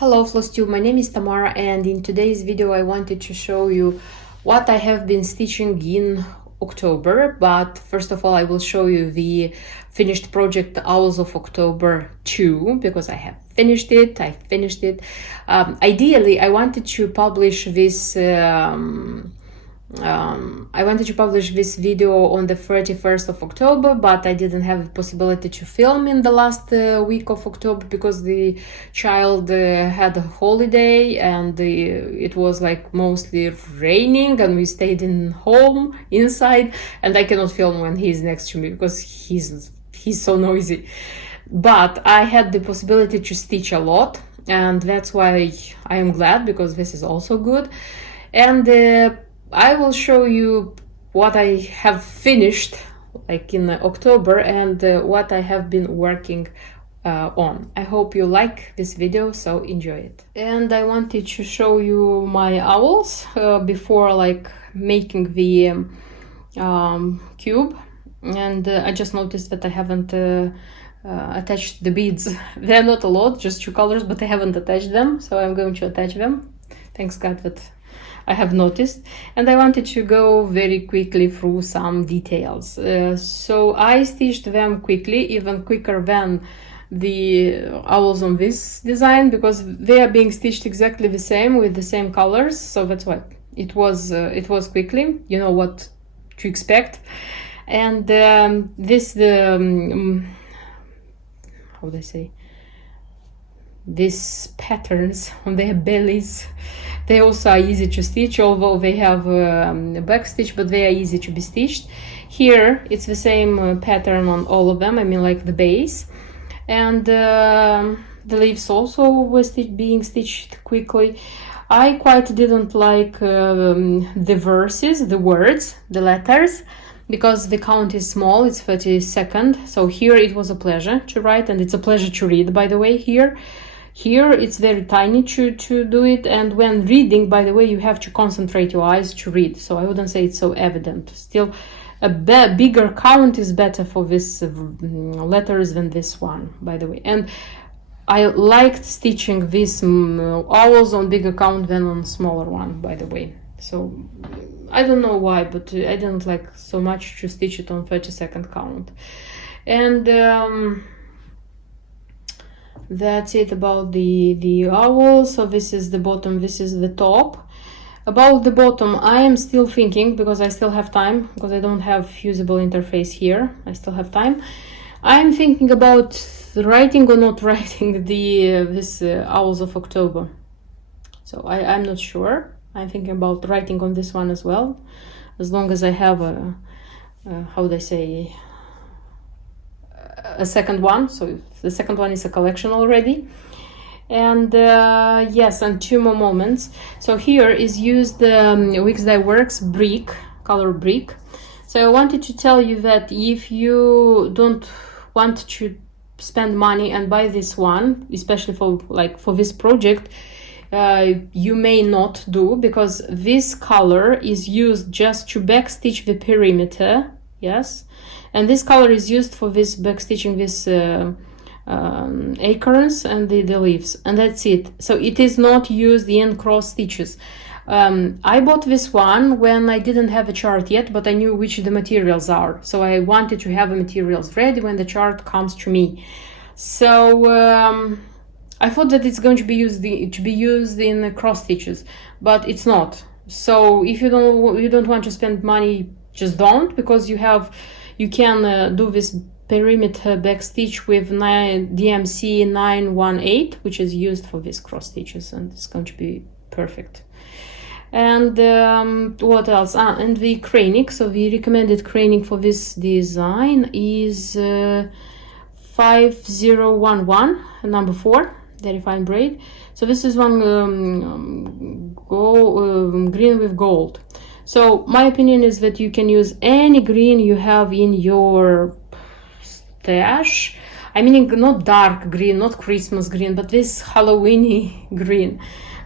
Hello FlossTube, my name is Tamara, and in today's video I wanted to show you what I have been stitching in October. But first of all, I will show you the finished project Owls of October 2, because I have finished it. Ideally I wanted to publish this video on the 31st of October, but I didn't have the possibility to film in the last week of October because the child had a holiday, and it was like mostly raining, and we stayed in home inside, and I cannot film when he's next to me because he's so noisy. But I had the possibility to stitch a lot, and that's why I am glad, because this is also good. And I will show you what I have finished like in October, and what I have been working on. I hope you like this video, so enjoy it. And I wanted to show you my owls before like making the cube, and I just noticed that I haven't attached the beads. They're not a lot, just 2 colors, but I haven't attached them, so I'm going to attach them. Thanks God that I have noticed. And I wanted to go very quickly through some details. So I stitched them quickly, even quicker than the owls on this design, because they are being stitched exactly the same with the same colors, so that's why it was quickly. You know what to expect. And how do I say, these patterns on their bellies, they also are easy to stitch, although they have a back stitch, but they are easy to be stitched. Here it's the same pattern on all of them, I mean like the base, and the leaves also were being stitched quickly. I quite didn't like the verses, the words, the letters, because the count is small, it's 32nd. So here it was a pleasure to write, and it's a pleasure to read, by the way. Here it's very tiny to do it, and when reading, by the way, you have to concentrate your eyes to read, so I wouldn't say it's so evident. Still, a bigger count is better for this letters than this one, by the way. And I liked stitching these owls on bigger count than on smaller one, by the way. So I don't know why, but I didn't like so much to stitch it on 32nd count. And that's it about the owl. So this is the bottom, this is the top. About the bottom, I am still thinking, because I still have time, because I don't have fusible interface here, I still have time. I'm thinking about writing or not writing this Owls of October. So I'm not sure. I'm thinking about writing on this one as well, as long as I have how would I say, a second one. So the second one is a collection already. And yes, and 2 more moments. So here is used Wix Dye Works brick, color brick. So I wanted to tell you that if you don't want to spend money and buy this one, especially for this project, you may not do, because this color is used just to backstitch the perimeter. Yes, and this color is used for this backstitching this acorns and the leaves, and that's it. So it is not used in cross stitches. I bought this one when I didn't have a chart yet, but I knew which the materials are, so I wanted to have the materials ready when the chart comes to me. So I thought that it's going to be used in cross stitches, but it's not. So if you don't want to spend money, just don't, because you can do this perimeter back stitch with DMC 918, which is used for these cross stitches, and it's going to be perfect. And what else? And the craning. So the recommended craning for this design is 5011, number 4, the refined braid. So this is one green with gold. So my opinion is that you can use any green you have in your stash. I mean, not dark green, not Christmas green, but this Halloweeny green.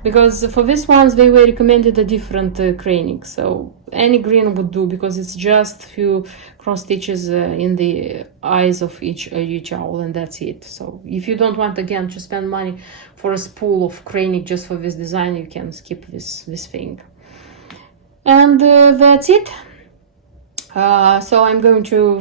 because for this ones they were recommended a different craning, so any green would do, because it's just few cross stitches in the eyes of each owl, and that's it. So if you don't want again to spend money for a spool of craning just for this design, you can skip this thing. And that's it. So I'm going to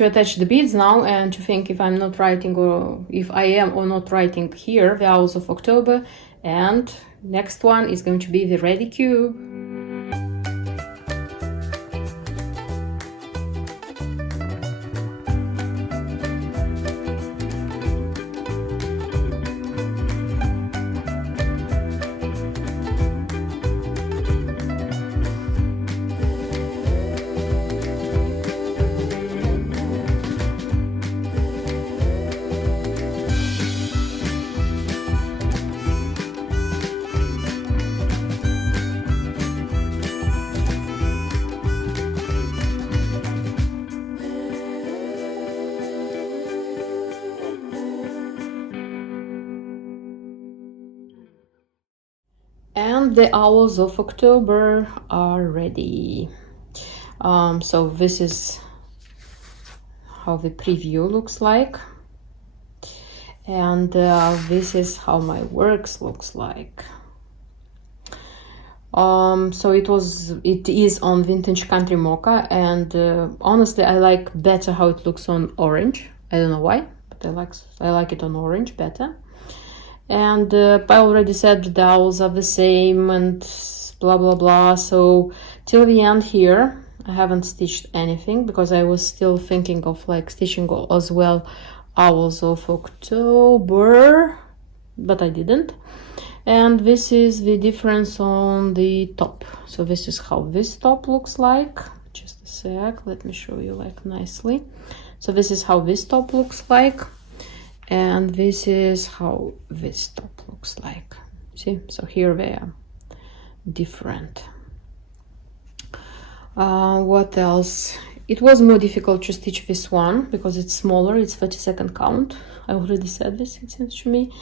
attach the beads now, and to think if I'm not writing, or if I am or not writing here the Owls of October. And next one is going to be the ready cube. And the Owls of October are ready. So this is how the preview looks like, and this is how my works looks like. So it is on Vintage Country Mocha, and honestly I like better how it looks on orange. I don't know why, but I like it on orange better. And I already said the owls are the same and blah blah blah. So till the end here I haven't stitched anything, because I was still thinking of like stitching as well Owls of October, but I didn't. And this is the difference on the top. So this is how this top looks like. Just a sec, let me show you like nicely. So this is how this top looks like, and this is how this top looks like. See, so here they are different. What else? It was more difficult to stitch this one because it's smaller, it's 32nd count. I already said this, it seems to me.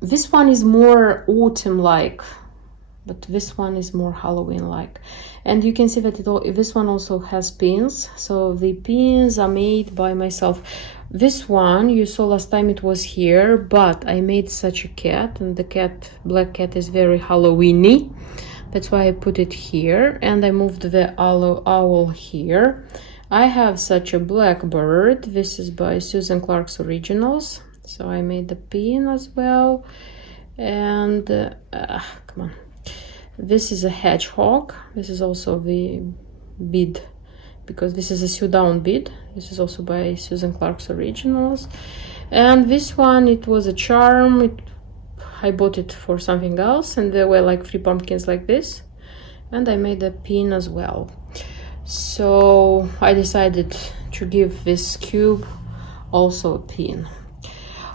This one is more autumn-like, but this one is more Halloween-like. And you can see that this one also has pins. So the pins are made by myself. This one you saw last time, it was here, but I made such a cat, and the black cat is very Halloween-y. That's why I put it here, and I moved the owl here. I have such a black bird. This is by Susan Clark's Originals. So I made the pin as well. And come on. This is a hedgehog. This is also the bead, because this is a sew down bead. This is also by Susan Clark's Originals. And this one, it was a charm. I bought it for something else, and there were like 3 pumpkins like this, and I made a pin as well. So I decided to give this cube also a pin.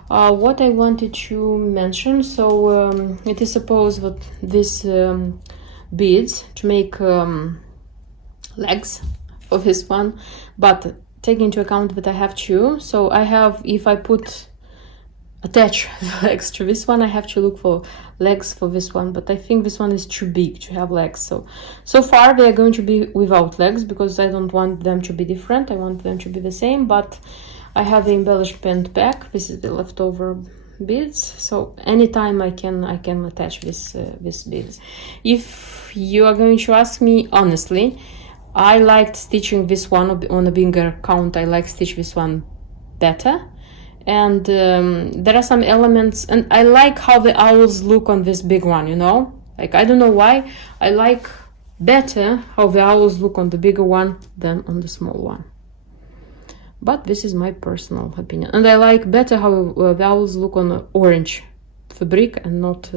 What I wanted to mention, so it is supposed that these beads to make legs for this one, but take into account that I have 2. So I have, if I attach the legs to this one, I have to look for legs for this one, but I think this one is too big to have legs. So far they are going to be without legs, because I don't want them to be different. I want them to be the same, but I have the embellishment back. This is the leftover beads, so anytime I can attach this beads. If you are going to ask me honestly, I liked stitching this one on a bigger count. I like stitch this one better. And there are some elements, and I like how the owls look on this big one, you know? Like, I don't know why, I like better how the owls look on the bigger one than on the small one. But this is my personal opinion. And I like better how the owls look on the orange fabric and not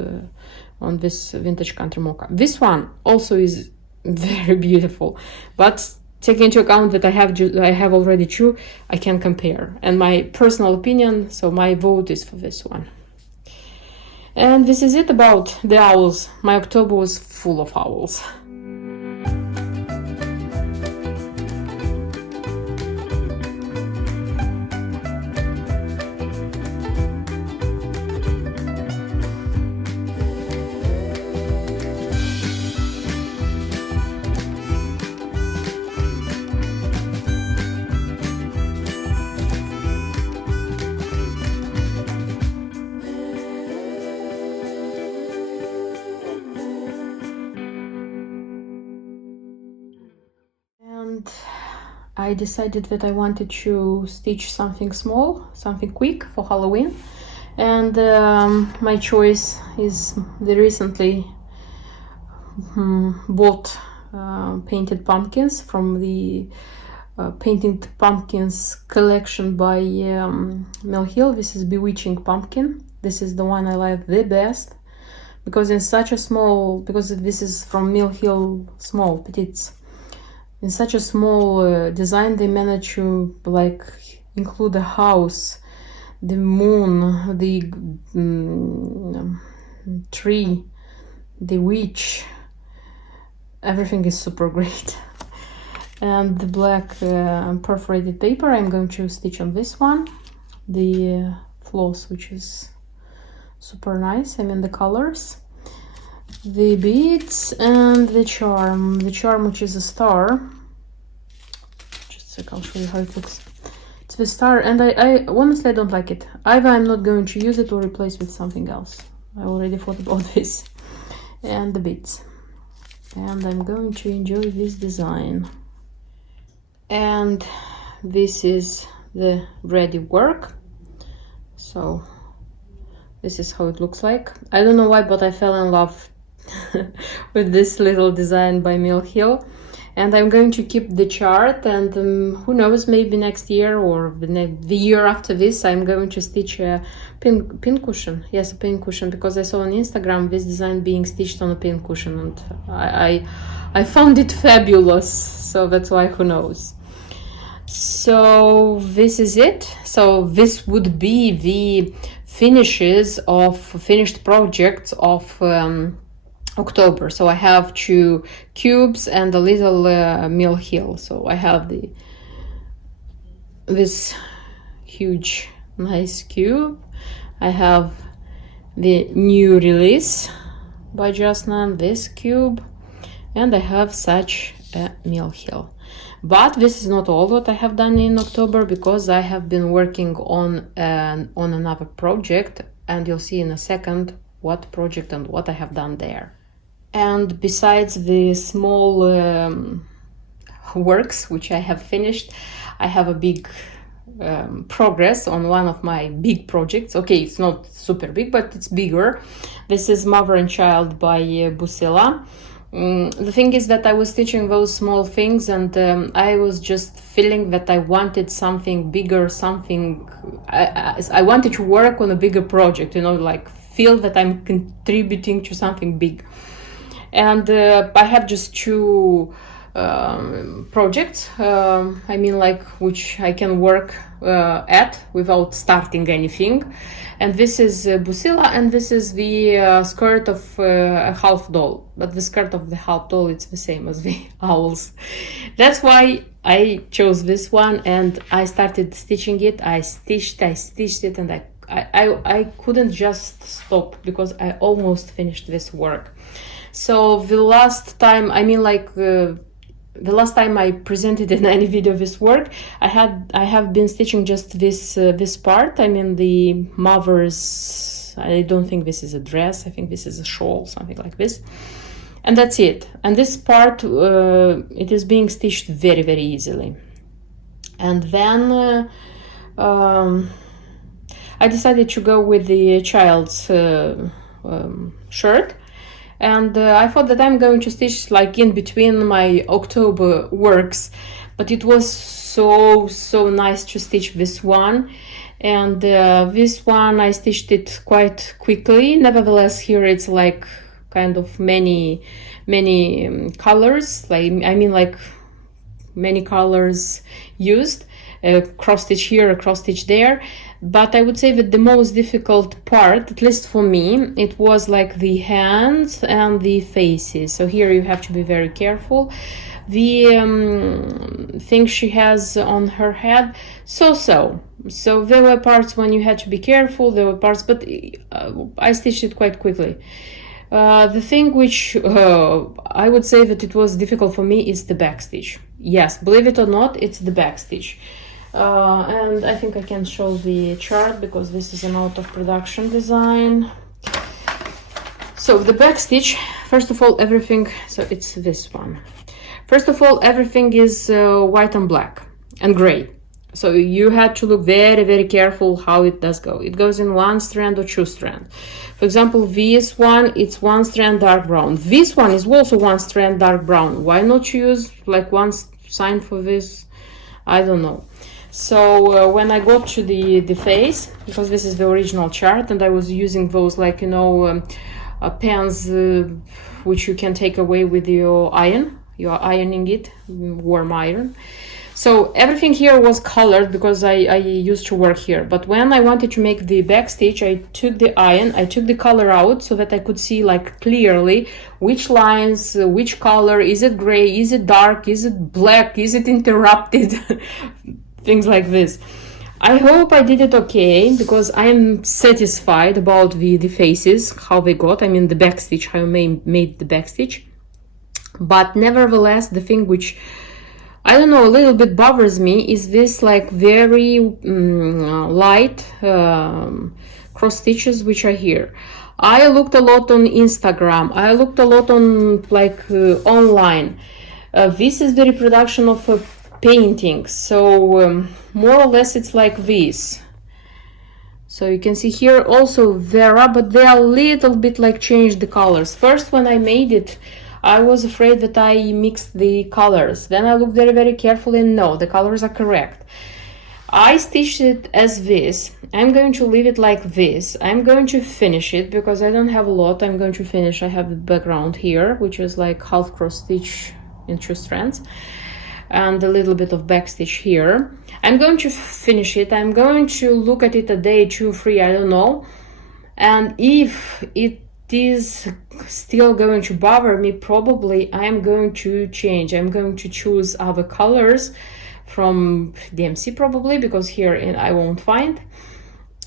on this Vintage Country Mocha. This one also is very beautiful, but taking into account that I have already 2, I can compare. And my personal opinion, so my vote is for this one. And this is it about the owls. My October was full of owls. I decided that I wanted to stitch something small, something quick for Halloween, and my choice is the recently bought painted pumpkins from the Painted Pumpkins collection by Mill Hill. This is Bewitching Pumpkin. This is the one I like the best because in such a small, because this is from Mill Hill Small Petites. In such a small design, they managed to like include the house, the moon, the tree, the witch. Everything is super great. And the black perforated paper, I'm going to stitch on this one. The floss, which is super nice. I mean the colors. The beads and the charm. The charm, which is a star. Just a sec, I'll show you how it looks. It's the star, and I honestly I don't like it. Either I'm not going to use it or replace with something else. I already thought about this. And the beads. And I'm going to enjoy this design. And this is the ready work. So this is how it looks like. I don't know why, but I fell in love with this little design by Mill Hill. And I'm going to keep the chart, and who knows, maybe next year or the year after this, I'm going to stitch a pin cushion. Yes, a pin cushion, because I saw on Instagram this design being stitched on a pin cushion, and I found it fabulous. So that's why, who knows. So this is it. So this would be the finished projects of October. So I have 2 cubes and a little Mill Hill. So I have this huge nice cube. I have the new release by Jasna, this cube, and I have such a Mill Hill. But this is not all what I have done in October, because I have been working on another project, and you'll see in a second what project and what I have done there. And besides the small works which I have finished, I have a big progress on one of my big projects. Okay, it's not super big, but it's bigger. This is Mother and Child by Busila. The thing is that I was stitching those small things, and I was just feeling that I wanted something bigger, something I wanted to work on a bigger project, you know, like feel that I'm contributing to something big. And I have just 2 projects, I mean, like, which I can work at without starting anything. And this is Busila, and this is the skirt of a half doll. But the skirt of the half doll, it's the same as the owls. That's why I chose this one, and I started stitching it. I stitched it, and I couldn't just stop, because I almost finished this work. So the last time, I mean, like, the last time I presented in any video this work, I have been stitching just this part. I mean, the mother's, I don't think this is a dress, I think this is a shawl, something like this, and that's it. And this part, it is being stitched very, very easily. And then I decided to go with the child's shirt. And I thought that I'm going to stitch like in between my October works, but it was so nice to stitch this one. And this one I stitched it quite quickly. Nevertheless, here it's like kind of many colors, like I mean, like many colors used, cross stitch here, a cross stitch there. But I would say that the most difficult part, at least for me, it was like the hands and the faces. So here you have to be very careful. The thing she has on her head, so there were parts when you had to be careful, there were parts, but I stitched it quite quickly. The thing which I would say that it was difficult for me is the back stitch. Yes, believe it or not, it's the back stitch. And I think I can show the chart, because this is an out of production design. So the back stitch, first of all, everything, so it's this one. First of all, everything is white and black. and gray. So you had to look very, very careful how it does go. It goes in 1 strand or 2 strand. For example, this one, it's 1 strand dark brown. This one is also 1 strand dark brown. Why not choose like one sign for this? I don't know. So when I got to the face, because this is the original chart, and I was using those like, you know, pens which you can take away with your iron. You are ironing it, warm iron. So everything here was colored because I used to work here. But when I wanted to make the back stitch, I took the iron, I took the color out so that I could see like clearly which lines, which color, is it gray, is it dark, is it black, is it interrupted, things like this. I hope I did it okay, because I'm satisfied about the faces, how they got, I mean the back stitch, how I made the back stitch. But nevertheless, the thing which I don't know, a little bit bothers me is this like very light cross stitches which are here. I looked a lot on Instagram, I looked a lot on like online. This is the reproduction of a painting, so more or less it's like this. So you can see here also there are, but they are a little bit like changed the colors. First when I made it, I was afraid that I mixed the colors. Then I looked very, very carefully and no, the colors are correct. I stitched it as this. I'm going to leave it like this. I'm going to finish it because I don't have a lot. I'm going to finish. I have the background here, which is like half cross stitch in 2 strands, and a little bit of back stitch here. I'm going to finish it. I'm going to look at it a day, 2, 3, I don't know. And if it is still going to bother me, probably I'm going to change. I'm going to choose other colors from DMC probably, because here I won't find.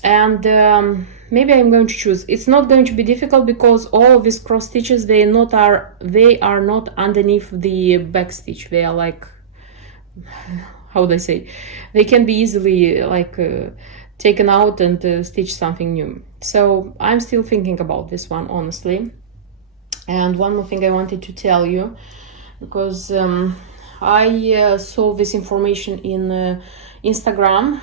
And maybe I'm going to choose. It's not going to be difficult because all of these cross stitches, they are not underneath the back stitch. They are like, how would I say, they can be easily like taken out and stitch something new. So I'm still thinking about this one, honestly. And one more thing I wanted to tell you, because I saw this information in Instagram.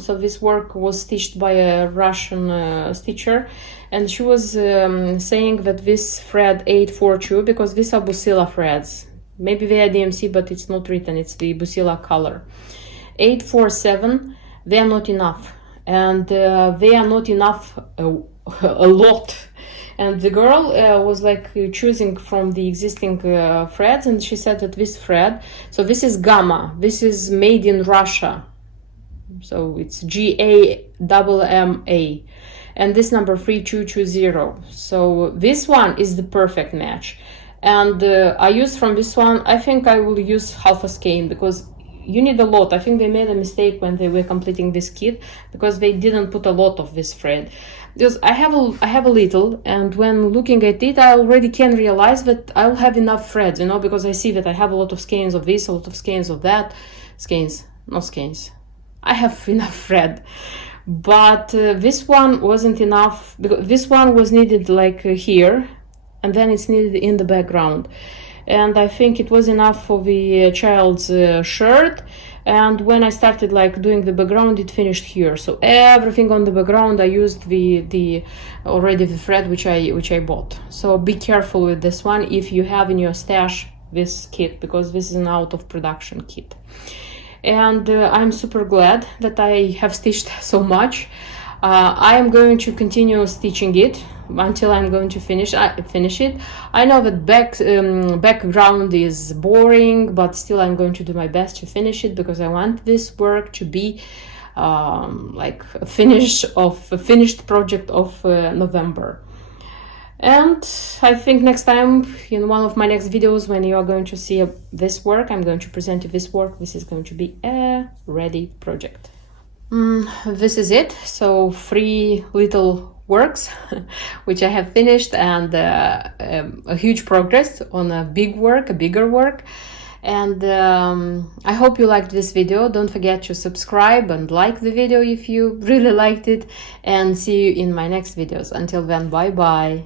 So this work was stitched by a Russian stitcher, and she was saying that this thread 842, because these are Busila threads, maybe they are DMC, but it's not written, it's the Busila color. 847, they are not enough, and they are not enough a lot. And the girl was like choosing from the existing threads, and she said that this thread, so this is Gamma, this is made in Russia, so it's GAMMA, and this number 3220. So this one is the perfect match. And I use from this one, I think I will use half a skein, because you need a lot. I think they made a mistake when they were completing this kit, because they didn't put a lot of this thread. Because I have a little, and when looking at it, I already can realize that I'll have enough threads, you know, because I see that I have a lot of skeins of this, a lot of skeins of that. Skeins, not skeins. I have enough thread. But this one wasn't enough, because this one was needed like here, and then it's needed in the background. And I think it was enough for the child's shirt. And when I started like doing the background, it finished here. So everything on the background, I used the thread which I bought. So be careful with this one if you have in your stash this kit, because this is an out of production kit. And I'm super glad that I have stitched so much. I am going to continue stitching it until I'm going to finish it. I know that background is boring, but still I'm going to do my best to finish it, because I want this work to be like a finished project of November. And I think next time, in one of my next videos, when you are going to see this work, I'm going to present you this work. This is going to be a ready project. This is it. So 3 little works which I have finished, and a huge progress on a bigger work. And I hope you liked this video. Don't forget to subscribe and like the video if you really liked it, and see you in my next videos. Until then, bye bye.